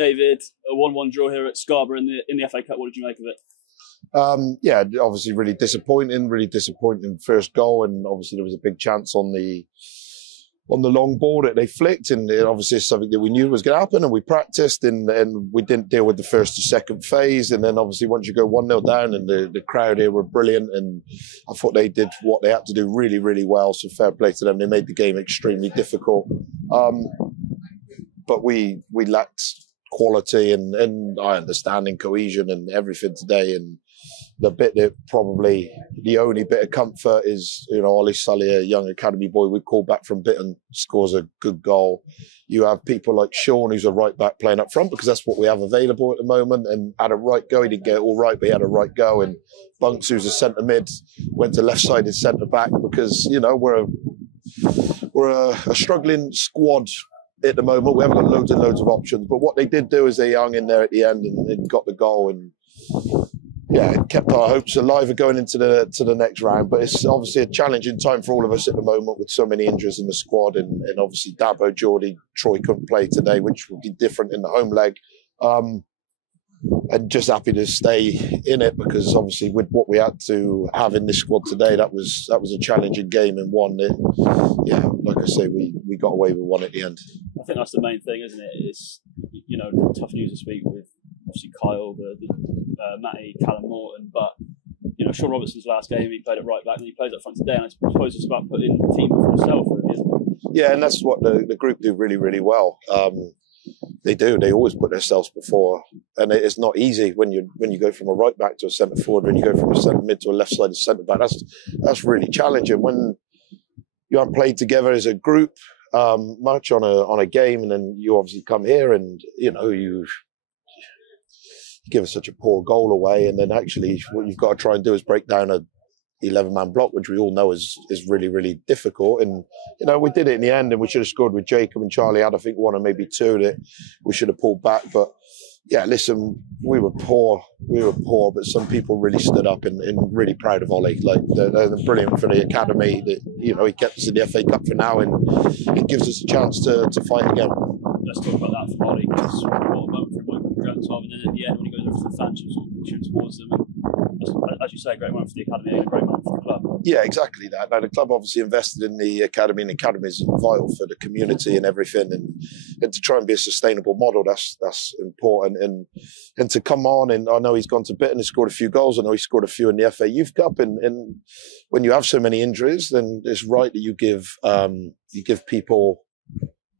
David, a 1-1 draw here at Scarborough in the FA Cup. What did you make of it? Yeah, obviously really disappointing first goal, and obviously there was a big chance on the long ball that they flicked, and obviously it's something that we knew was going to happen, and we practiced, and we didn't deal with the first to second phase, and then obviously once you go 1-0 down, and the crowd here were brilliant, and I thought they did what they had to do really, really well, so fair play to them. They made the game extremely difficult, but we lacked quality and I understand and cohesion and everything today, and the bit that probably the only bit of comfort is, Olly Sully, a young academy boy we called back from Bitton, scores a good goal. You have people like Sean, who's a right back, playing up front because that's what we have available at the moment, and had a right go. He didn't get it all right, but he had a right go. And Bunks, who's a centre mid, went to left-sided centre back because, we're a struggling squad at the moment. We haven't got loads and loads of options, but what they did do is they hung in there at the end and got the goal, and yeah, it kept our hopes alive of going into the next round. But it's obviously a challenging time for all of us at the moment with so many injuries in the squad, and obviously Dabo, Geordie, Troy couldn't play today, which would be different in the home leg. And just happy to stay in it because obviously with what we had to have in this squad today, that was a challenging game, and one that, yeah, like I say, we got away with one at the end. I think that's the main thing, isn't it? It's, tough news to speak with obviously Kyle, Matty, Callum Morton, but Sean Robertson's last game he played at right back and he plays up front today, and I suppose it's about putting the team before self, really, isn't it? Yeah, and that's what the group do really, really well. They do. They always put themselves before, and it's not easy when you go from a right back to a centre forward, when you go from a centre mid to a left sided centre back. That's really challenging when you haven't played together as a group much on a game, and then you obviously come here and you give us such a poor goal away, and then actually what you've got to try and do is break down a 11-man block, which we all know is really, really difficult. And we did it in the end, and we should have scored with Jacob, and Charlie had, I think, one or maybe two that we should have pulled back. But yeah, listen, we were poor, but some people really stood up, and really proud of Ollie. Like they're brilliant for the academy. That he kept us in the FA Cup for now, and it gives us a chance to fight again. Let's talk about that for Ollie, because what a moment for him, rather than at the end when he goes over to the fans and shoots towards them. And as you say, a great moment for the academy and a great moment for the club. Yeah, exactly that. Now, the club obviously invested in the academy, and the academy is vital for the community and everything. And to try and be a sustainable model, that's important. And to come on, and I know he's gone to Bitton and scored a few goals. I know he scored a few in the FA Youth Cup. And when you have so many injuries, then it's right that you give people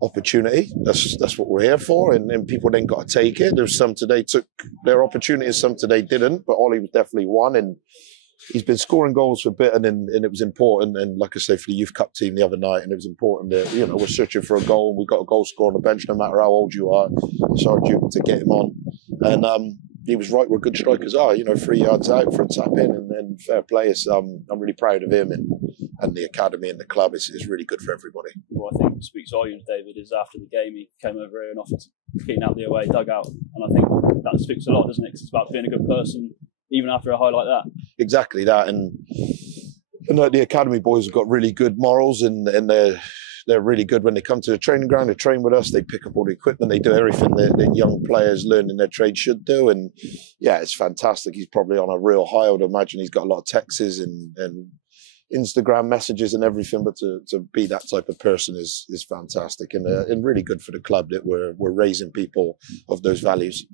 opportunity. That's what we're here for, and people then got to take it. There's some today took their opportunities, some today didn't, but Ollie was definitely one, and he's been scoring goals for Bitton, and it was important. And like I say, for the Youth Cup team the other night, and it was important that we're searching for a goal, and we've got a goal scorer on the bench no matter how old you are. It's our duty to get him on, and he was right where good strikers are. 3 yards out for a tap in, and fair play. I'm really proud of him and the academy and the club. It's really good for everybody. Well, I think what speaks volumes, David, is after the game he came over here and offered to clean out the away dugout, and I think that speaks a lot, doesn't it? Because it's about being a good person even after a high like that. Exactly that, and the academy boys have got really good morals, and they're really good when they come to the training ground. They train with us, they pick up all the equipment, they do everything that young players learning their trade should do. And yeah, it's fantastic. He's probably on a real high. I would imagine he's got a lot of texts and Instagram messages and everything, but to be that type of person is fantastic, and really good for the club that we're raising people of those values.